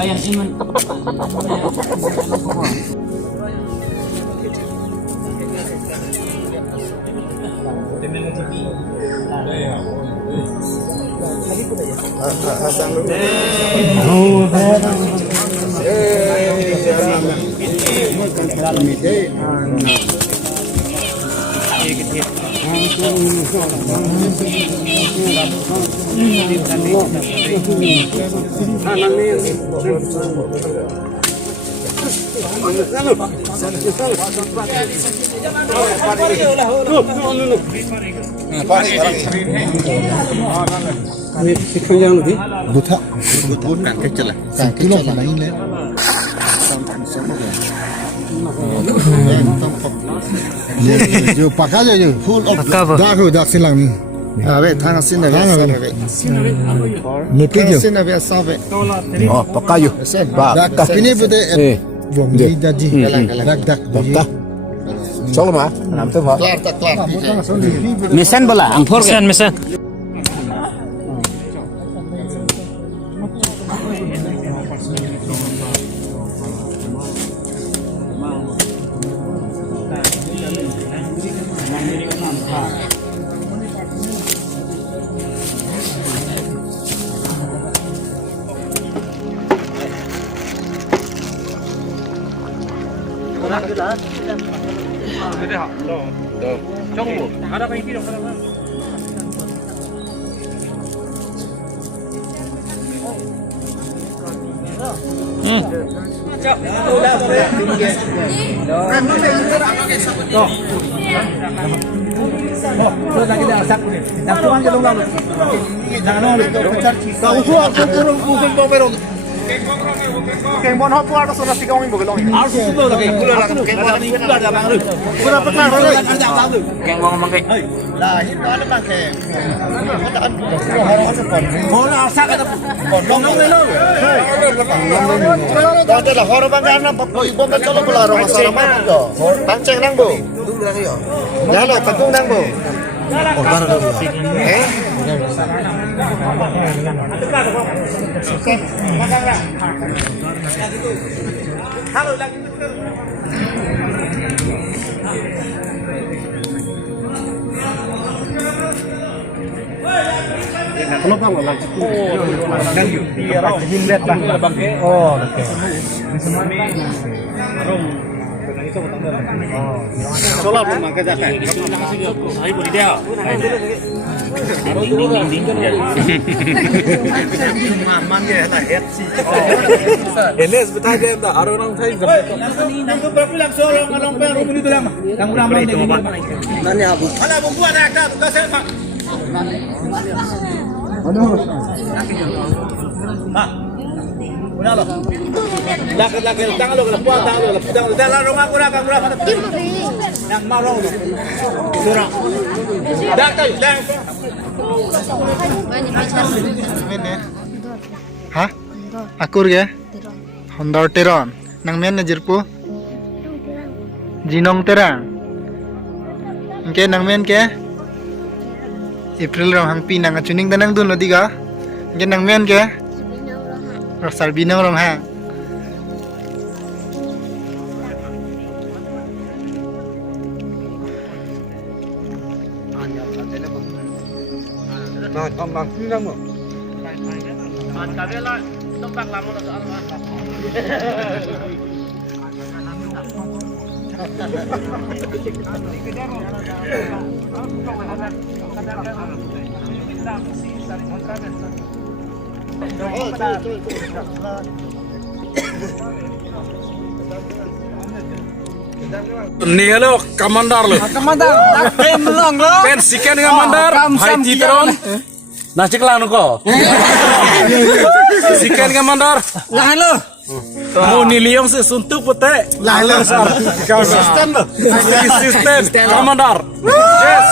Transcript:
Ayang iman. Buta bukan kecil lah. Kilo lain lah. Jo pakai aja jo full of dah silang ni. Abe thang sin dah abe. Nuti jo. Sin abe sabe. Oh pakai jo. Dah kapini bude. Bom di daji. Dak. Chalo ma. Nam tu ma. Kelar. Mesan bola, angfor ke? Mesan. Keng bon hop puar so nasi kau imbo belong. Arsu sudah lagi. Keng bon ini pula dah bang. Pura pekan lagi. Keng ngomong mangke. Lah, ini ada bang keng. Bola asak ada. Long long. Dah dah hor bang ana ibon dah colo bola ro masalah mana tu. Panceng nang bu. Dah lo patung nang bu. Halo lagi. Kalau kamu lagi. Kan dia rajin lihat bang. Oh, oke. Rom. Solar pun mangga jakai. Saya boleh dia. Maman dia lah head si. Eles betul dia dah. Arun orang saya. Nanggu berapa lang solar ngalong pe rom ini tu lang. Nanggu ramai ni. Nani abu. Ala bumbu ada ka tu kasih pak. Aduh. Ha. Una lo. Laki tangan lo kalau puas tangan lo. Dalam rumah kurang kurang. Nak marah lo. Kurang. Dah tu, dah. Hah? Akur ya? Honda Teron. Nang men jerpu? Jinong Terang. Ingke nang men ke? April ram hang pi nang chuning danang dun lodiga. Ingke nang men ke? Rasar binang ram hang. Nah, bang, tinggal mo. Kami lah, tempat lama dah soal apa. Nih lo, kamandar lo. Kamandar, pen melong lo. Pen sikan dengan mandar, hai titeron. Nasi kelan ko. Sikan dengan mandar. Lahan lo. Mau niliong se suntuk putih. Lain Sistem lo. Sistem kamandar. Yes.